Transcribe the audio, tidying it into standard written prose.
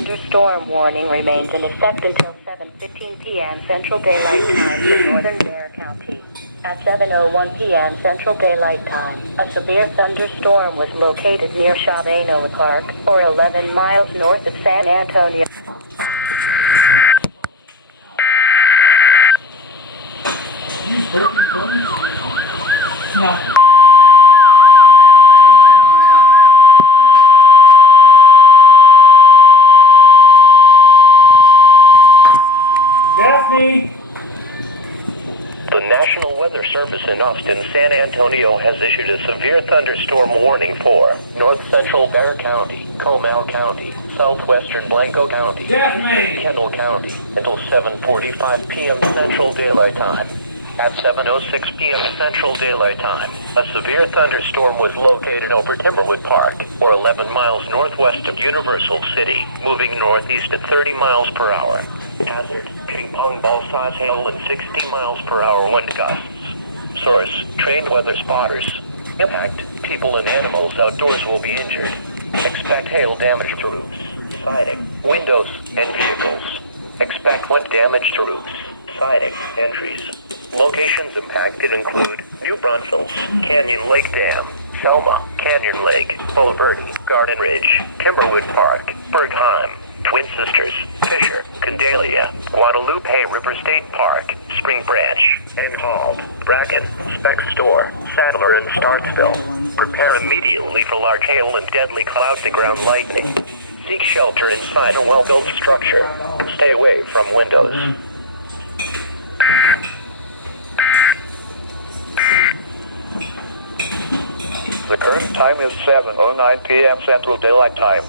thunderstorm warning remains in effect until 7:15 p.m. Central Daylight Time for northern Bexar County. At 7:01 p.m. Central Daylight Time, a severe thunderstorm was located near Shavano Park, or 11 miles north of San Antonio. The National Weather Service in Austin, San Antonio has issued a severe thunderstorm warning for north central Bexar County, Comal County, southwestern Blanco County, Kendall County until 7:45 p.m. Central Daylight Time. At 7:06 p.m. Central Daylight Time, a severe thunderstorm was located over Timberwood Park, or 11 miles northwest of Universal City, moving northeast at 30 miles per hour. Hazard: ping-pong ball-size hail and 60 miles per hour wind gusts. Source: trained weather spotters. Impact: people and animals outdoors will be injured. Expect hail damage to roofs, siding, windows, and vehicles. Expect wind damage to roofs, siding, entries. Locations impacted include New Braunfels, Canyon Lake Dam, Selma, Canyon Lake, Boulevardy, Garden Ridge, Timberwood Park, Bergheim, Twin Sisters, Fisher, Candelia, Guadalupe River State Park, Spring Branch, Enhald, Bracken, Speck Store, Sadler, and Starksville. Prepare immediately for large hail and deadly cloud-to-ground lightning. Seek shelter inside a well-built structure. Stay away from windows. The current time is 7:09 p.m. Central Daylight Time.